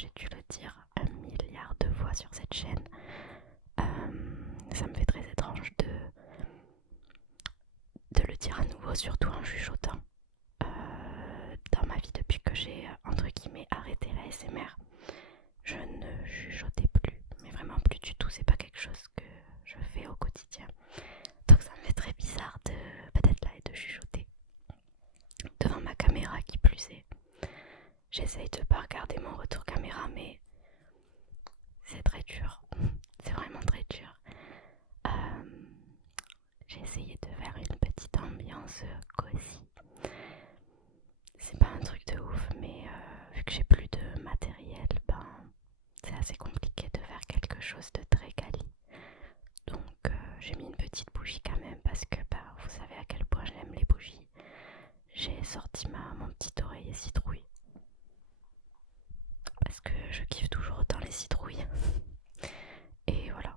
j'ai dû le dire 1 milliard de fois sur cette chaîne. Ça me fait très étrange de le dire à nouveau, surtout en chuchotant. Dans ma vie, depuis que j'ai entre guillemets arrêté la SMR, je ne chuchotais plus, mais vraiment plus du tout. C'est pas quelque chose que je fais au quotidien. Donc ça me fait très bizarre d'être là et de chuchoter devant ma caméra qui plus est. J'essaye de pas regarder mon retour caméra, mais c'est très dur. C'est vraiment très dur. J'ai essayé de faire une petite ambiance cosy. C'est pas un truc de ouf, mais vu que j'ai plus de matériel, c'est assez compliqué de faire quelque chose de très quali. Donc j'ai mis une petite bougie quand même parce que vous savez à quel point j'aime les bougies. J'ai sorti mon petit oreiller citrouille parce que je kiffe toujours autant les citrouilles. Et voilà,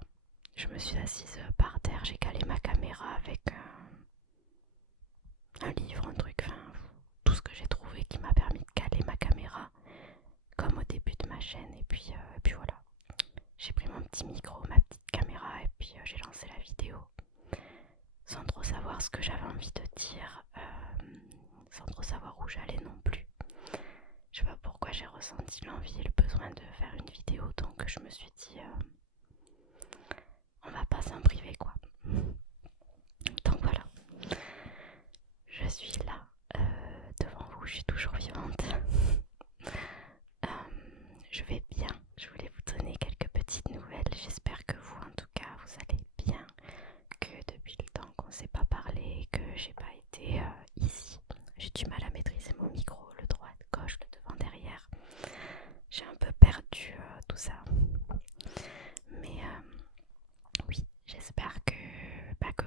je me suis assise par terre, j'ai calé ma caméra avec un livre, un truc, tout ce que j'ai trouvé qui m'a permis de caler ma caméra comme au début de ma chaîne. Et puis voilà, j'ai pris mon petit micro, ma petite caméra et puis j'ai lancé la vidéo sans trop savoir ce que j'avais envie de dire, sans trop savoir où j'allais non plus. Je sais pas pourquoi j'ai ressenti l'envie et le besoin de faire une vidéo, donc je me suis dit on va pas s'en priver quoi. Donc voilà, je suis là devant vous, je suis toujours vivante. Je vais bien, je voulais vous donner quelques petites nouvelles. J'espère que vous, en tout cas, vous allez bien, que depuis le temps qu'on ne s'est pas parlé, que j'ai pas été ici. J'ai du mal à maîtriser mon micro, le droit, le gauche, le devant, derrière. J'ai un peu perdu tout ça. Mais oui, j'espère que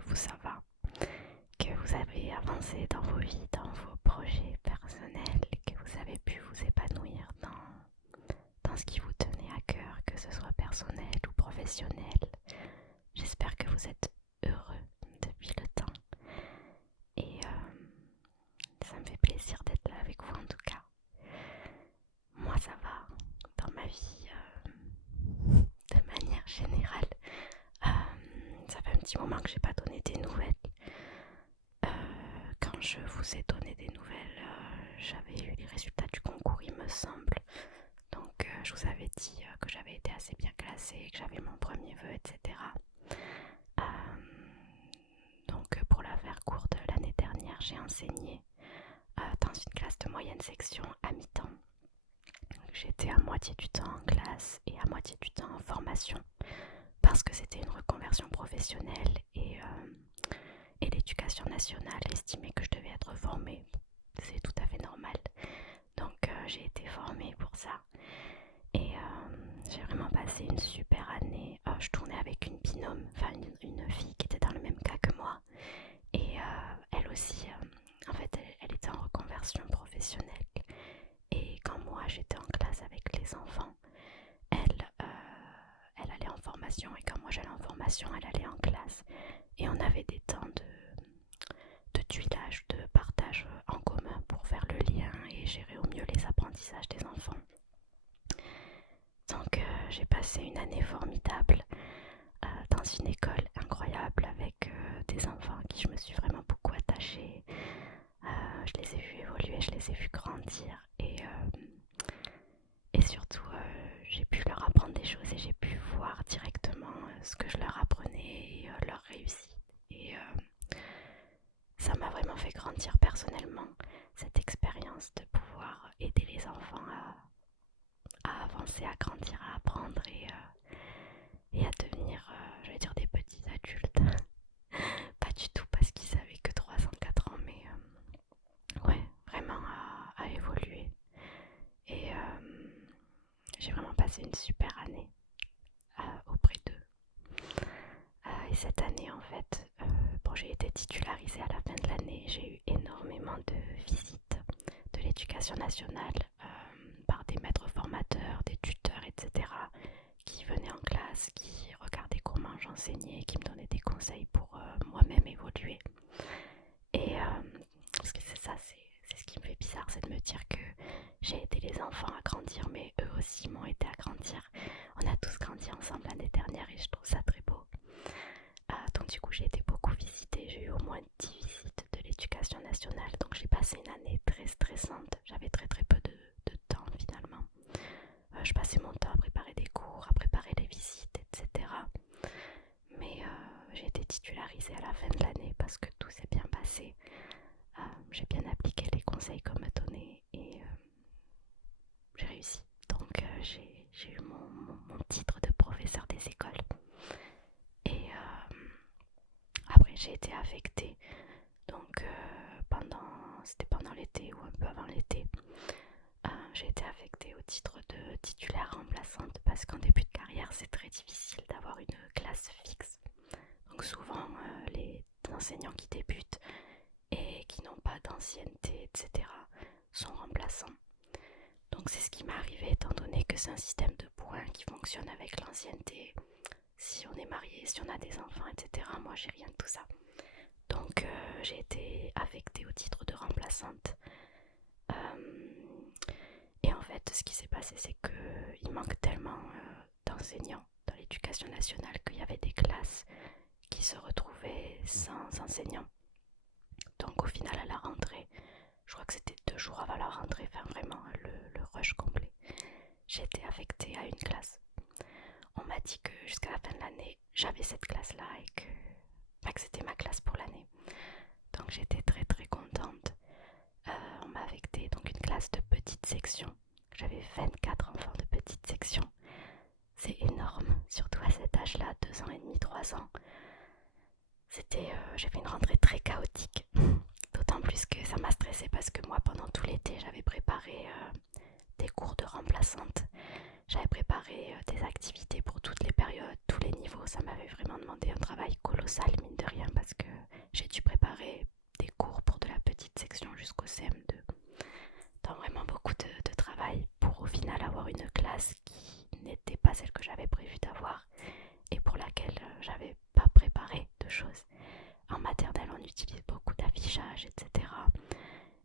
vous ça va, que vous avez avancé dans vos vies, dans vos projets personnels, que vous avez pu vous épanouir dans ce qui vous tenait à cœur, que ce soit personnel ou professionnel. J'espère que vous êtes heureux depuis le temps. Et ça me fait plaisir d'être là avec vous en tout cas. Moi ça va dans ma vie de manière générale. Ça fait un petit moment que j'ai pas donné des nouvelles. Quand je vous ai donné des nouvelles, j'avais eu les résultats du concours il me semble. Donc je vous avais dit que j'avais été assez bien classée, que j'avais mon premier vœu, etc. Donc pour la faire courte, l'année dernière j'ai enseigné dans une classe de moyenne section à mi-temps. J'étais à moitié du temps en classe et à moitié du temps en formation parce que c'était une reconversion professionnelle et l'éducation nationale estimait que je devais être formée. C'est tout à fait normal. Donc j'ai été formée pour ça. Et j'ai vraiment passé une super année. Je tournais avec une binôme, enfin une fille qui était dans le même cas que moi. Et elle aussi, en fait, elle était en reconversion professionnelle. Et quand moi j'étais en classe avec les enfants, elle allait en formation. Et quand moi j'allais en formation, elle allait en classe. Et on avait des temps de tuilage, de partage en commun pour faire le lien et gérer au mieux les apprentissages des enfants. Donc j'ai passé une année formidable dans une école incroyable avec des enfants à qui je me suis vraiment beaucoup attachée. Je les ai vus évoluer, je les ai vus grandir et surtout j'ai pu leur apprendre des choses et j'ai pu voir directement ce que je leur apprenais et leur réussite. Et ça m'a vraiment fait grandir personnellement, cette expérience de pouvoir aider les enfants à avancer, à grandir, à apprendre et à devenir, je vais dire, des petits adultes. Pas du tout parce qu'ils avaient que 3 ans, 4 ans, mais ouais, vraiment à évoluer. Et j'ai vraiment passé une super année auprès d'eux. Et cette année, en fait, j'ai été titularisée à la fin de l'année. J'ai eu énormément de visites de l'éducation nationale par des maîtres formateurs, des tuteurs, etc. qui venaient en classe, qui regardaient comment j'enseignais, qui me donnaient des conseils pour moi-même évoluer. Et parce que c'est ça, c'est ce qui me fait bizarre, c'est de me dire que j'ai aidé les enfants à grandir, mais eux aussi m'ont aidé à grandir. On a tous grandi ensemble l'année dernière et je trouve ça très beau. Donc du coup j'ai été beaucoup visitée, j'ai eu au moins 10 visites de l'éducation nationale, donc j'ai passé une année très stressante, j'avais très peu de temps finalement. Je passais mon temps à préparer des cours, à préparer les visites, etc. Mais j'ai été titularisée à la fin de l'année parce que tout s'est bien passé. J'ai bien appliqué les conseils qu'on m'a donnés et j'ai réussi. Donc j'ai eu mon titre de professeur des écoles. Et après j'ai été affectée. Donc c'était pendant l'été ou un peu avant l'été. J'ai été affectée au titre de titulaire remplaçante parce qu'en début de carrière c'est très difficile d'avoir une classe fixe. Donc souvent les enseignants qui débutent et qui n'ont pas d'ancienneté, etc., sont remplaçants. Donc c'est ce qui m'est arrivé étant donné que c'est un système de points qui fonctionne avec l'ancienneté. Si on est marié, si on a des enfants, etc. Moi j'ai rien de tout ça. Donc j'ai été affectée au titre de remplaçante. Et en fait ce qui s'est passé c'est qu'il manque tellement d'enseignants dans l'éducation nationale qu'il y avait des classes qui se retrouvaient sans enseignants. Donc au final à la rentrée, je crois que c'était 2 jours avant la rentrée, enfin vraiment le rush complet, j'ai été affectée à une classe. On m'a dit que jusqu'à la fin de l'année, j'avais cette classe-là et que c'était ma classe pour l'année. Donc j'étais très contente. On m'a affecté donc une classe de petite section. J'avais 24 enfants de petite section. C'est énorme, surtout à cet âge-là, 2 ans et demi, 3 ans. J'ai fait une rentrée très chaotique. D'autant plus que ça m'a stressée parce que moi, pendant tout l'été, j'avais préparé des cours de remplaçante. J'avais préparé des activités pour toutes les périodes, tous les niveaux. Ça m'avait vraiment demandé un travail colossal, mine de rien, parce que j'ai dû préparer des cours pour de la petite section jusqu'au CM2. Donc vraiment beaucoup de travail pour au final avoir une classe qui n'était pas celle que j'avais prévu d'avoir et pour laquelle j'avais pas préparé de choses. En maternelle, on utilise beaucoup d'affichage, etc.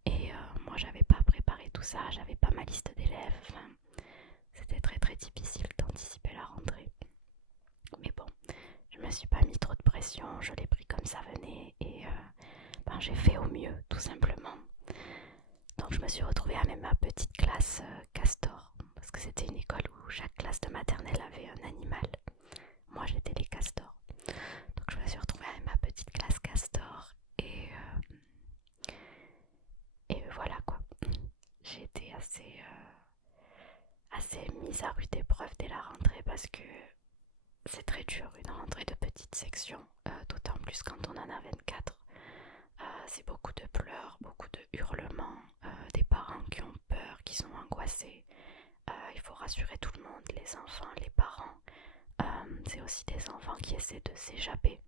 Et moi, j'avais pas préparé tout ça, j'avais pas ma liste d'élèves. Enfin, c'était très difficile d'anticiper la rentrée. Mais bon, je me suis pas mis trop de pression, je l'ai pris comme ça venait et j'ai fait au mieux, tout simplement. Donc je me suis retrouvée à même ma petite classe castor, parce que c'était une école où chaque classe de maternelle avait un animal. Moi, j'étais les castors. Donc je me suis retrouvée à ma petite classe castor et voilà quoi. J'ai été assez mise à rude épreuve dès la rentrée parce que c'est très dur une rentrée de petite section, d'autant plus quand on en a 24. C'est beaucoup de pleurs, beaucoup de hurlements, des parents qui ont peur, qui sont angoissés. Il faut rassurer tout le monde, les enfants, les parents. C'est aussi des enfants qui essaient de s'échapper.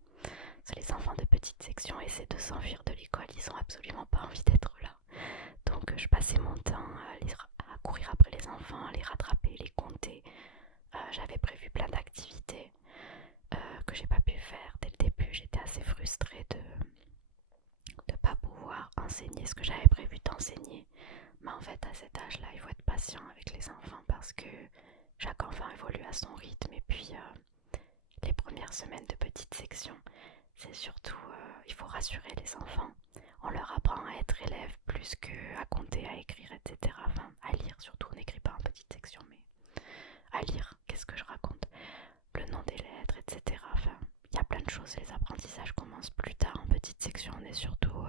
Les enfants de petite section essaient de s'enfuir de l'école, ils n'ont absolument pas envie d'être là. Donc je passais mon temps à courir après les enfants, à les rattraper, les compter. J'avais prévu plein d'activités que j'ai pas pu faire dès le début. J'étais assez frustrée de ne pas pouvoir enseigner ce que j'avais prévu d'enseigner. Mais en fait à cet âge-là, il faut être patient avec les enfants parce que chaque enfant évolue à son rythme et puis les premières semaines de petite section, c'est surtout, il faut rassurer les enfants. On leur apprend à être élève plus qu'à compter, à écrire, etc. Enfin, à lire surtout, on n'écrit pas en petite section, mais à lire, qu'est-ce que je raconte? Le nom des lettres, etc. Enfin, il y a plein de choses, les apprentissages commencent plus tard en petite section, on est surtout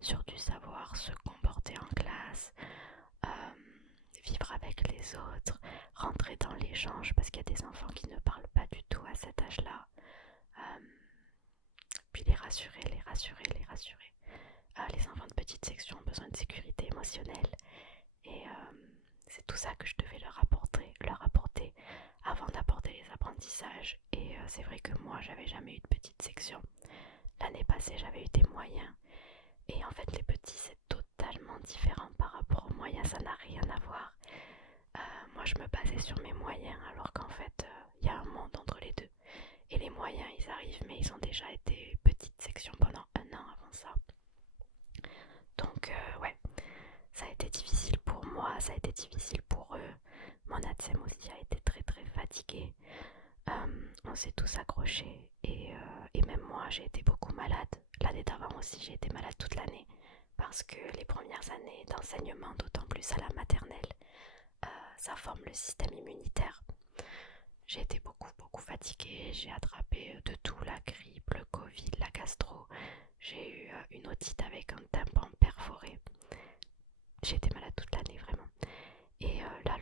sur du savoir se comporter en classe, vivre avec les autres, rentrer dans l'échange parce qu'il y a des enfants qui ne parlent pas du tout à cet âge-là. Puis les rassurer. Les enfants de petite section ont besoin de sécurité émotionnelle et c'est tout ça que je devais leur apporter avant d'aborder les apprentissages. Et c'est vrai que moi j'avais jamais eu de petite section. L'année passée j'avais eu des moyens et en fait les petits c'est totalement différent par rapport aux moyens, ça n'a rien à voir. Moi je me basais sur mes moyens alors qu'en fait il y a un monde entre les deux. Et les moyens ils arrivent mais ils ont déjà été petite section pendant 1 an avant ça. Donc ouais, ça a été difficile pour moi, ça a été difficile pour eux. Mon ATSEM fatigué. On s'est tous accrochés et même moi j'ai été beaucoup malade. L'année d'avant aussi j'ai été malade toute l'année parce que les premières années d'enseignement, d'autant plus à la maternelle, ça forme le système immunitaire. J'ai été beaucoup fatiguée, j'ai attrapé de tout, la grippe, le Covid, la gastro. J'ai eu une otite avec un tympan perforé. J'ai été malade toute l'année vraiment. Et là,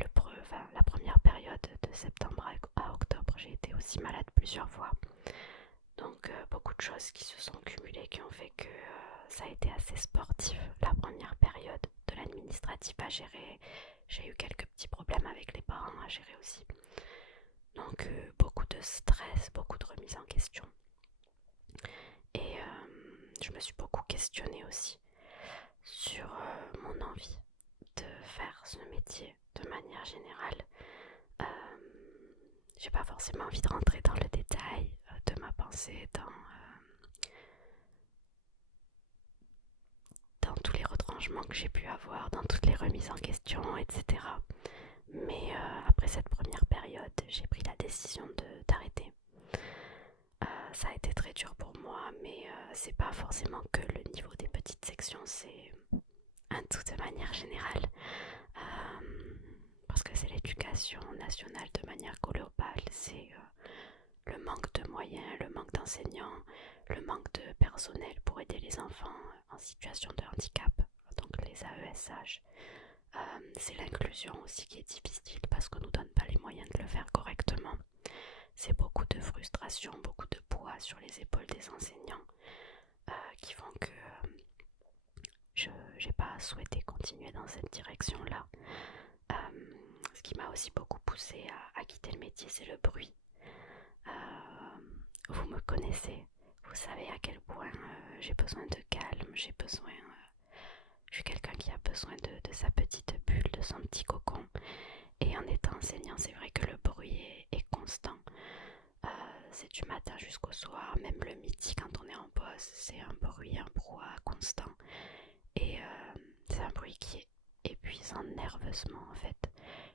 la première période de septembre à octobre, j'ai été aussi malade plusieurs fois. Donc beaucoup de choses qui se sont cumulées, qui ont fait que ça a été assez sportif. La première période de l'administratif à gérer, j'ai eu quelques petits problèmes avec les parents à gérer aussi. Donc beaucoup de stress, beaucoup de remise en question. Et je me suis beaucoup questionnée aussi sur mon envie de faire ce métier de manière générale. J'ai pas forcément envie de rentrer dans le détail de ma pensée, dans tous les retranchements que j'ai pu avoir, dans toutes les remises en question, etc. Mais après cette première période, j'ai pris la décision d'arrêter. Ça a été très dur pour moi, mais c'est pas forcément que le niveau des petites sections, c'est un tout de manière générale. Parce que c'est l'éducation nationale de manière globale, c'est le manque de moyens, le manque d'enseignants, le manque de personnel pour aider les enfants en situation de handicap, donc les AESH. C'est l'inclusion aussi qui est difficile parce qu'on ne nous donne pas les moyens de le faire correctement. C'est beaucoup de frustration, beaucoup de poids sur les épaules des enseignants qui font que je n'ai pas souhaité continuer dans cette direction-là. Ce qui m'a aussi beaucoup poussée à quitter le métier, c'est le bruit. Vous me connaissez, vous savez à quel point j'ai besoin de calme, je suis quelqu'un qui a besoin de sa petite bulle, de son petit cocon. Et en étant enseignant, c'est vrai que le bruit est constant. C'est du matin jusqu'au soir, même le midi quand on est en pause, c'est un bruit, un brouhaha constant. Et c'est un bruit qui est épuisant nerveusement en fait.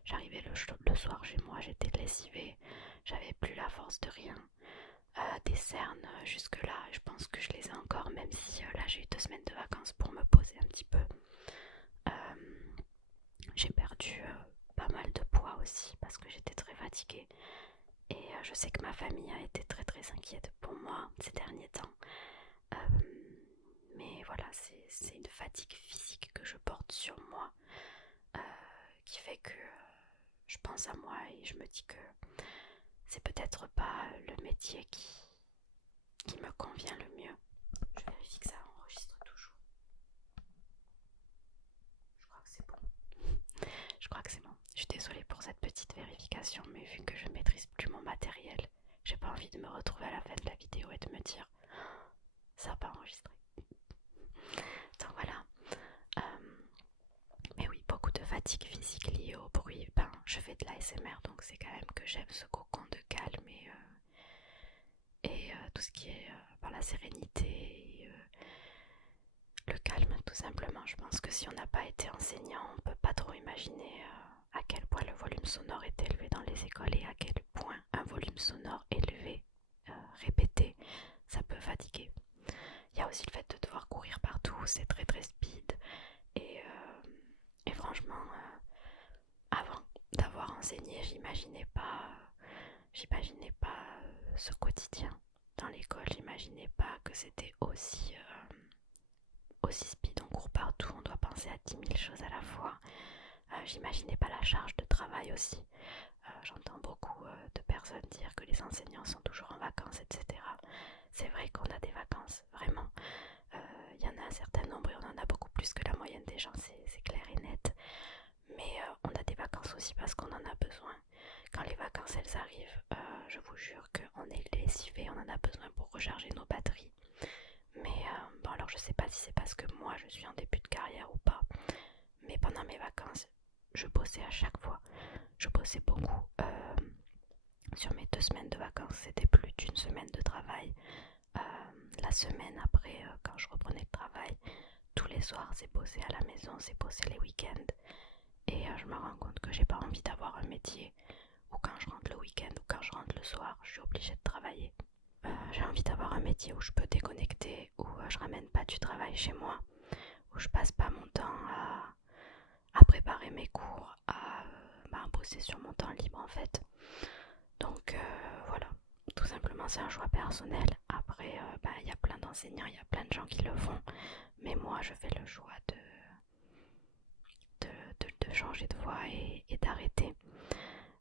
J'arrivais le soir chez moi, j'étais lessivée, j'avais plus la force de rien. Des cernes jusque là, je pense que je les ai encore, même si là j'ai eu 2 semaines de vacances pour me poser un petit peu. J'ai perdu pas mal de poids aussi parce que j'étais très fatiguée. Et je sais que ma famille a été très inquiète pour moi ces derniers temps. Mais voilà, c'est une fatigue physique que je porte sur moi qui fait que je pense à moi et je me dis que c'est peut-être pas le métier qui me convient le mieux. Je vérifie que ça enregistre toujours. Je crois que c'est bon. Je crois que c'est bon. Je suis désolée pour cette petite vérification, mais vu que je maîtrise plus mon matériel, j'ai pas envie de me retrouver à la fin de la vidéo et de me dire ça n'a pas enregistré. Donc voilà. Mais oui, beaucoup de fatigue physique liée au bruit. Je fais de l'ASMR, donc c'est quand même que j'aime ce cocon de calme et tout ce qui est la sérénité et le calme tout simplement. Je pense que si on n'a pas été enseignant, on ne peut pas trop imaginer à quel point le volume sonore est élevé dans les écoles et à quel point un volume sonore élevé, répété, ça peut fatiguer. Il y a aussi le fait de devoir courir partout, c'est très speed et franchement, avant d'avoir enseigné, j'imaginais pas ce quotidien dans l'école, j'imaginais pas que c'était aussi speed, on court partout, on doit penser à 10 000 choses à la fois. J'imaginais pas la charge de travail aussi. J'entends beaucoup de personnes dire que les enseignants sont toujours en vacances, etc. C'est vrai qu'on a des vacances, vraiment. Il y en a un certain nombre et on en a beaucoup plus que la moyenne des gens, c'est clair et net. Mais on a des vacances aussi parce qu'on en a besoin. Quand les vacances elles arrivent, je vous jure qu'on est lessivé, on en a besoin pour recharger nos batteries. Mais bon, alors je sais pas si c'est parce que moi je suis en début de carrière ou pas, mais pendant mes vacances, je bossais à chaque fois. Je bossais beaucoup. Sur mes 2 semaines de vacances, c'était plus d'une semaine de travail. La semaine après, quand je reprenais le travail, tous les soirs, c'est bosser à la maison, c'est bosser les week-ends. Et je me rends compte que j'ai pas envie d'avoir un métier ou quand je rentre le week-end, ou quand je rentre le soir, je suis obligée de travailler. J'ai envie d'avoir un métier où je peux déconnecter, où je ramène pas du travail chez moi, où je passe pas mon temps à préparer mes cours, à bosser sur mon temps libre en fait. Donc voilà, tout simplement c'est un choix personnel. Après, y a plein d'enseignants, il y a plein de gens qui le font, mais moi je fais le choix de changer de voie et d'arrêter.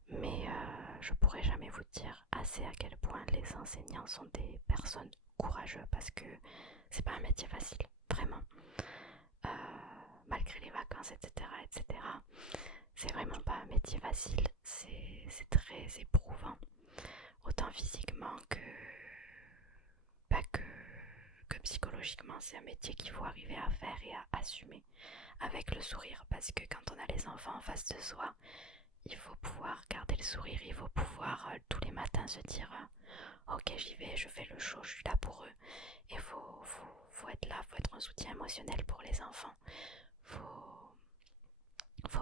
Mais je pourrais jamais vous dire assez à quel point les enseignants sont des personnes courageuses parce que c'est pas un métier facile, vraiment. Euh, Malgré les vacances, etc., etc., c'est vraiment pas un métier facile, c'est très éprouvant, autant physiquement bah, que psychologiquement. C'est un métier qu'il faut arriver à faire et à assumer avec le sourire, parce que quand on a les enfants en face de soi, il faut pouvoir garder le sourire, il faut pouvoir tous les matins se dire ok, j'y vais, je fais le show, je suis là pour eux. Et faut être là, faut être un soutien émotionnel pour les enfants. Faut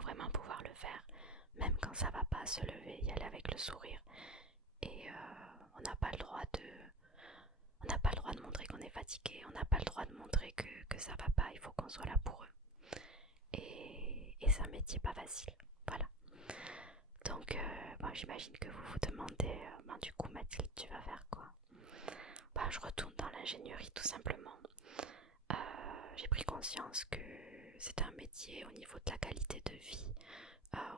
vraiment pouvoir le faire, même quand ça va pas, se lever, y aller avec le sourire. Et on n'a pas le droit de montrer qu'on est fatigué, on n'a pas le droit de montrer que ça va pas, il faut qu'on soit là pour eux. Et c'est un métier pas facile, voilà. Donc j'imagine que vous vous demandez, du coup Mathilde, tu vas faire quoi? Je retourne dans l'ingénierie tout simplement. J'ai pris conscience que c'était un métier au niveau de la qualité de vie,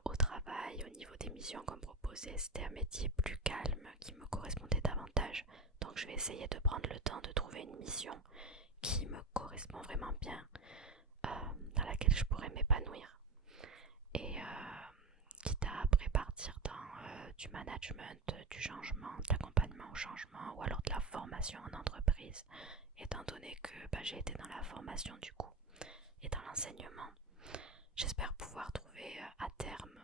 au travail, au niveau des missions qu'on me proposait, c'était un métier plus calme qui me correspondait davantage. Donc je vais essayer de prendre le temps de trouver une mission qui me correspond vraiment bien, dans laquelle je pourrais m'épanouir. Et quitte à après partir dans du management, du changement, de l'accompagnement au changement ou alors de la formation en entreprise, étant donné que j'ai été dans la formation du coup et dans l'enseignement. J'espère pouvoir trouver à terme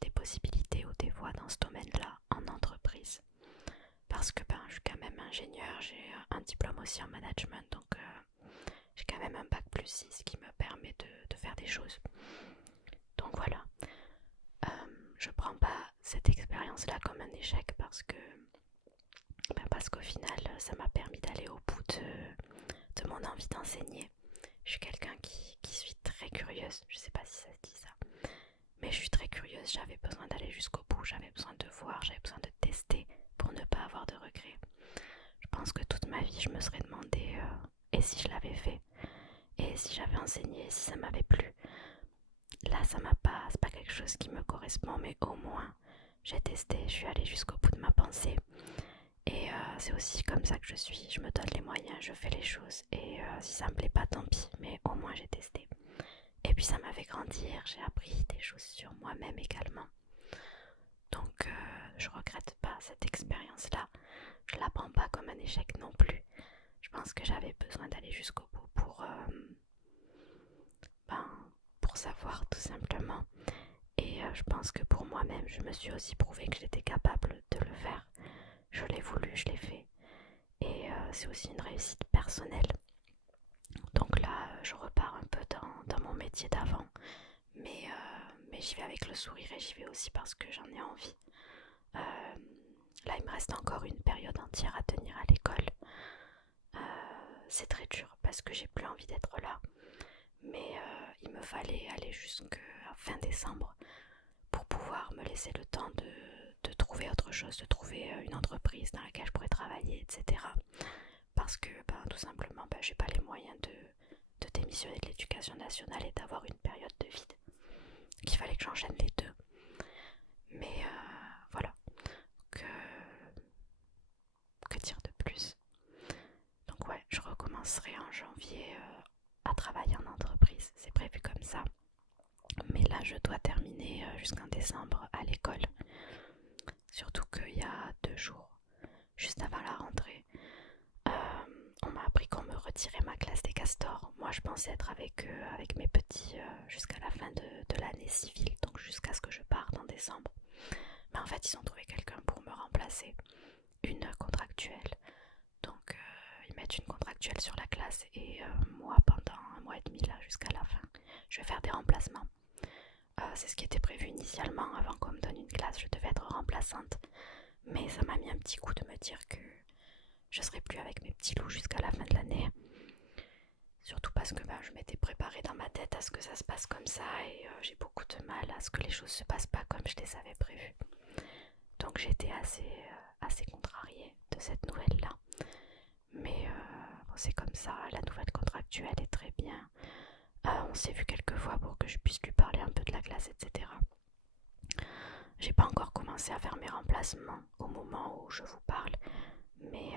des possibilités ou des voies dans ce domaine-là en entreprise. Parce que je suis quand même ingénieur, j'ai un diplôme aussi en management, donc j'ai quand même un bac+6 qui me permet de faire des choses. Donc voilà, je prends pas cette expérience-là comme un échec parce qu'au final, ça m'a permis d'aller au bout de mon envie d'enseigner. Je suis quelqu'un qui suis très curieuse, je sais pas si ça se dit ça, mais je suis très curieuse, j'avais besoin d'aller jusqu'au bout, j'avais besoin de voir, j'avais besoin de tester pour ne pas avoir de regrets. Je pense que toute ma vie, je me serais demandé et si je l'avais fait, et si j'avais enseigné, si ça m'avait plu. Là, c'est pas quelque chose qui me correspond, mais au moins, j'ai testé, je suis allée jusqu'au bout de ma pensée. Et c'est aussi comme ça que je suis, je me donne les moyens, je fais les choses, et si ça me plaît pas, tant pis, mais au moins j'ai testé. Et puis ça m'a fait grandir, j'ai appris des choses sur moi-même également. Donc je regrette pas cette expérience-là, je la prends pas comme un échec non plus. Je pense que j'avais besoin d'aller jusqu'au bout pour savoir tout simplement. Et je pense que pour moi-même, je me suis aussi prouvé que j'étais capable de le faire. Je l'ai voulu, je l'ai fait. Et c'est aussi une réussite personnelle. Donc là, je repars un peu dans mon métier d'avant. Mais j'y vais avec le sourire et j'y vais aussi parce que j'en ai envie. Là, il me reste encore une période entière à tenir à l'école. C'est très dur parce que j'ai plus envie d'être là. Mais il me fallait aller jusqu'à fin décembre pour pouvoir me laisser le temps de trouver autre chose, de trouver une entreprise dans laquelle je pourrais travailler, etc. Parce que tout simplement, j'ai pas les moyens de démissionner de l'éducation nationale et d'avoir une période de vide. Qu'il fallait que j'enchaîne les deux. Mais voilà. Que dire de plus? Donc ouais, je recommencerai en janvier à travailler en entreprise. C'est prévu comme ça. Mais là, je dois terminer jusqu'en décembre à l'école. Surtout qu'il y a 2 jours, juste avant la rentrée, on m'a appris qu'on me retirait ma classe des castors. Moi, je pensais être avec eux, avec mes petits, jusqu'à la fin de l'année civile, donc jusqu'à ce que je parte en décembre. Mais en fait, ils ont trouvé quelqu'un pour me remplacer, une contractuelle. Donc, ils mettent une contractuelle sur la classe et moi, pendant 1 mois et demi, là, jusqu'à la fin, je vais faire des remplacements. C'est ce qui était prévu initialement. Avant qu'on me donne une classe, je devais petit coup de me dire que je serai plus avec mes petits loups jusqu'à la fin de l'année. Surtout parce que je m'étais préparée dans ma tête à ce que ça se passe comme ça et j'ai beaucoup de mal à ce que les choses se passent pas comme je les avais prévues. Donc j'étais assez contrariée de cette nouvelle-là. Mais bon, c'est comme ça, la nouvelle contractuelle est très bien. On s'est vu quelques fois pour que je puisse lui parler un peu de la classe, etc. J'ai pas encore commencé à faire mes remplacements au moment où je vous parle, mais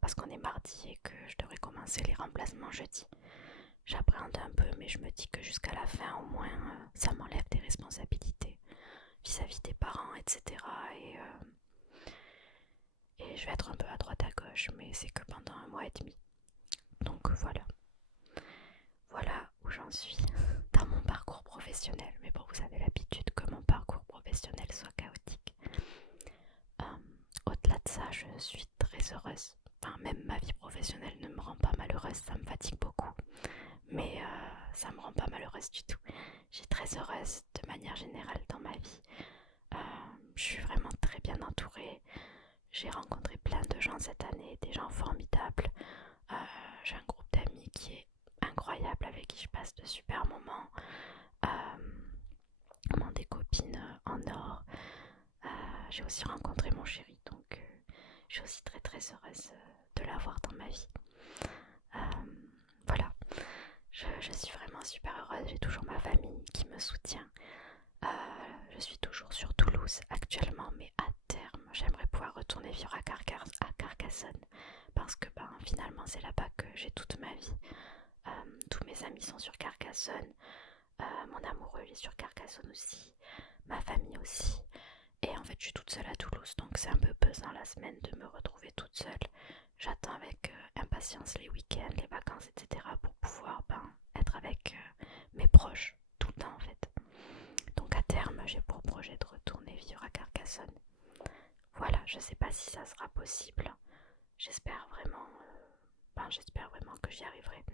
parce qu'on est mardi et que je devrais commencer les remplacements jeudi. J'appréhende un peu, mais je me dis que jusqu'à la fin, au moins, ça m'enlève des responsabilités vis-à-vis des parents, etc. Et je vais être un peu à droite à gauche, mais c'est que pendant 1 mois et demi. Donc voilà. Voilà où j'en suis dans mon parcours professionnel. Mais bon, vous avez l'habitude que mon parcours professionnel soit chaotique. Au-delà de ça, je suis très heureuse. Enfin, même ma vie professionnelle ne me rend pas malheureuse, ça me fatigue beaucoup. Mais ça me rend pas malheureuse du tout. Je suis très heureuse de manière générale dans ma vie. Je suis vraiment très bien entourée. J'ai rencontré plein de gens cette année, des gens formidables. J'ai un groupe d'amis qui est incroyable, avec qui je passe de super moments. Des copines en or. J'ai aussi rencontré mon chéri, donc je suis aussi très très heureuse de l'avoir dans ma vie. Voilà, je suis vraiment super heureuse, j'ai toujours ma famille qui me soutient. Je suis toujours sur Toulouse actuellement, mais à terme, j'aimerais pouvoir retourner vivre à Carcassonne parce que finalement c'est là-bas que j'ai toute ma vie. Tous mes amis sont sur Carcassonne, mon amoureux est sur Carcassonne aussi, ma famille aussi. Et en fait, je suis toute seule à Toulouse, donc c'est un peu pesant la semaine de me retrouver toute seule. J'attends avec impatience les week-ends, les vacances, etc. pour pouvoir être avec mes proches tout le temps en fait. Donc à terme, j'ai pour projet de retourner vivre à Carcassonne. Voilà, je sais pas si ça sera possible. J'espère vraiment, que j'y arriverai.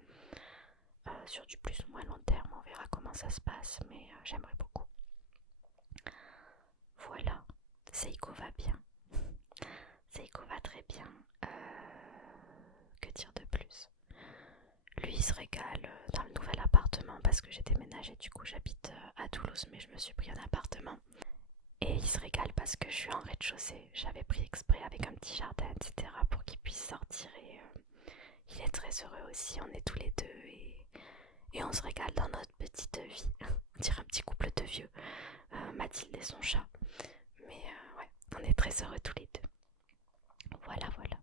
Sur du plus ou moins long terme, on verra comment ça se passe, mais j'aimerais beaucoup. Voilà, Seiko va bien. Seiko va très bien. Que dire de plus? Lui, il se régale dans le nouvel appartement parce que j'ai déménagé. Du coup, j'habite à Toulouse, mais je me suis pris un appartement. Et il se régale parce que je suis en rez-de-chaussée. J'avais pris exprès avec un petit jardin, etc. pour qu'il puisse sortir. Et il est très heureux aussi. On est tous les deux et on se régale dans notre petite vie. On dirait un petit couple de vieux. Mathilde et son chat. Mais ouais, on est très heureux tous les deux. Voilà, voilà.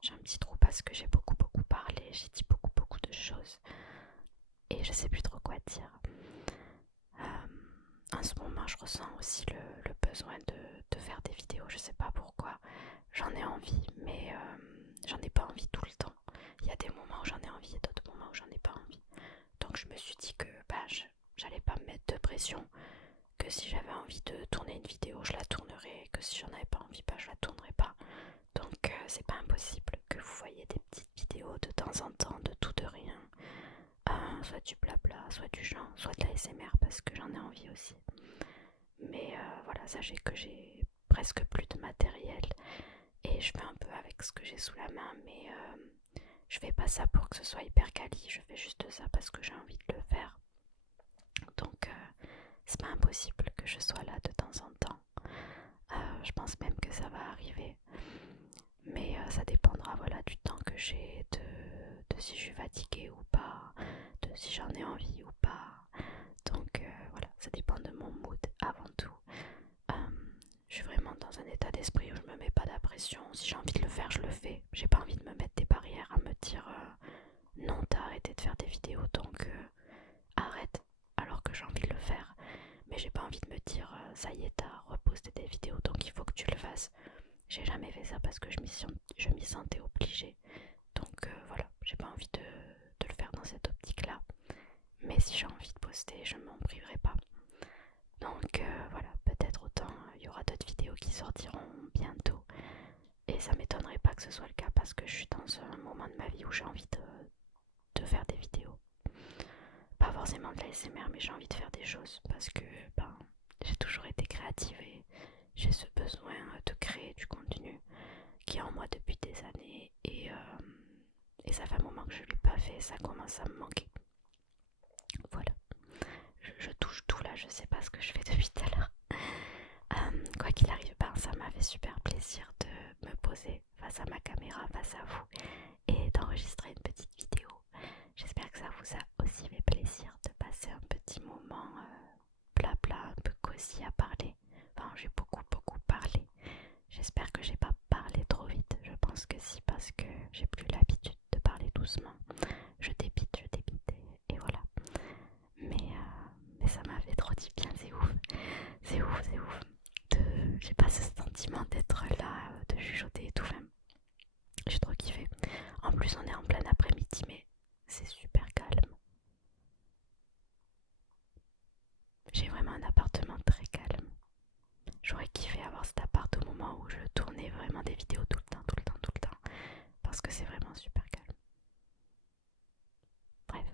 J'ai un petit trou parce que j'ai beaucoup parlé, j'ai dit beaucoup de choses et je sais plus trop quoi dire. En ce moment, je ressens aussi le besoin de faire des vidéos, je sais pas pourquoi. J'en ai envie, mais j'en ai pas envie tout le temps. Il y a des moments où j'en ai envie et d'autres moments où j'en ai pas envie. Donc je me suis dit que j'allais pas me mettre de pression, que si j'avais envie de tourner une vidéo, je la tournerais, et que si j'en avais pas envie, je la tournerais pas. Donc c'est pas impossible que vous voyez des petites vidéos de temps en temps, de tout de rien. Soit du blabla, soit du chant, soit de la SMR parce que j'en ai envie aussi. Mais voilà, sachez que j'ai presque plus de matériel et je fais un peu avec ce que j'ai sous la main, mais je fais pas ça pour que ce soit hyper quali, je fais juste ça parce que j'ai envie de le faire. Donc c'est pas impossible que je sois là de temps en temps. Je pense même que ça va arriver. Mais ça dépendra du temps que j'ai, de si je suis fatiguée ou pas, de si j'en ai envie ou pas. Donc voilà, ça dépend de mon mood avant tout. Je suis vraiment dans un état d'esprit où je me mets pas de pression. Si j'ai envie de le faire, je le fais. J'ai pas envie de me mettre des barrières à me dire non, t'as arrêté de faire des vidéos donc arrête alors que j'ai envie de le faire. Mais j'ai pas envie de me dire ça y est, t'as reposté des vidéos donc il faut que tu le fasses. J'ai jamais fait ça parce que je m'y sentais obligée. Donc voilà, j'ai pas envie de le faire dans cette optique-là. Mais si j'ai envie de poster, je m'en priverai pas. Donc voilà, peut-être autant il y aura d'autres vidéos qui sortiront bientôt. Et ça m'étonnerait pas que ce soit le cas parce que je suis dans un moment de ma vie où j'ai envie de faire des vidéos. Pas forcément de la SMR, mais j'ai envie de faire des choses parce que j'ai toujours été créative et j'ai ce besoin de créer du contenu qui est en moi depuis des années et ça fait un moment que je ne l'ai pas fait, ça commence à me manquer. Voilà, je touche tout là, je sais pas ce que je fais depuis tout à l'heure. Quoi qu'il arrive, ça m'a fait super plaisir de me poser face à ma caméra, face à vous et d'enregistrer une petite vidéo. J'espère que ça vous a aussi fait plaisir de passer un petit moment blabla, un peu cosy à parler. Enfin, j'ai beaucoup parlé. J'espère que j'ai pas parlé trop vite. Je pense que si, parce que j'ai plus l'habitude de parler doucement. Je débite et voilà. Mais ça m'a fait trop du bien, c'est ouf. C'est ouf. J'ai pas ce sentiment d'être là, de chuchoter et tout. Même. J'ai trop kiffé. En plus, on est en plein après-midi, mais c'est super calme. J'ai vraiment un appartement très calme. J'aurais kiffé avoir cet appart au moment où je tournais vraiment des vidéos tout le temps. Parce que c'est vraiment super calme. Bref.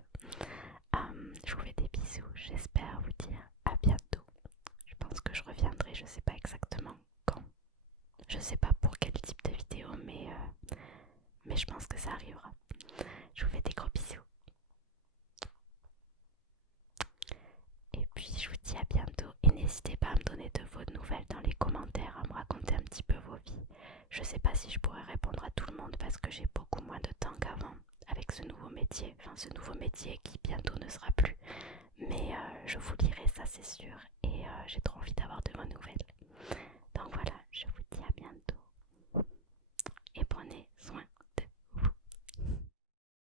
Je vous fais des bisous. J'espère vous dire à bientôt. Je pense que je reviendrai, je sais pas exactement quand. Je sais pas pour quel type de vidéo, mais je pense que ça arrivera. Je vous fais des gros bisous. Et puis je vous dis à bientôt. Et n'hésitez pas à me donner de vos nouvelles dans les commentaires, à me raconter un petit peu vos vies. Je sais pas si je pourrais répondre à tout le monde parce que j'ai beaucoup moins de temps qu'avant avec ce nouveau métier. Enfin, ce nouveau métier qui bientôt ne sera plus. Mais je vous lirai, ça c'est sûr. Et j'ai trop envie d'avoir de vos nouvelles. Donc voilà, je vous dis à bientôt. Et prenez soin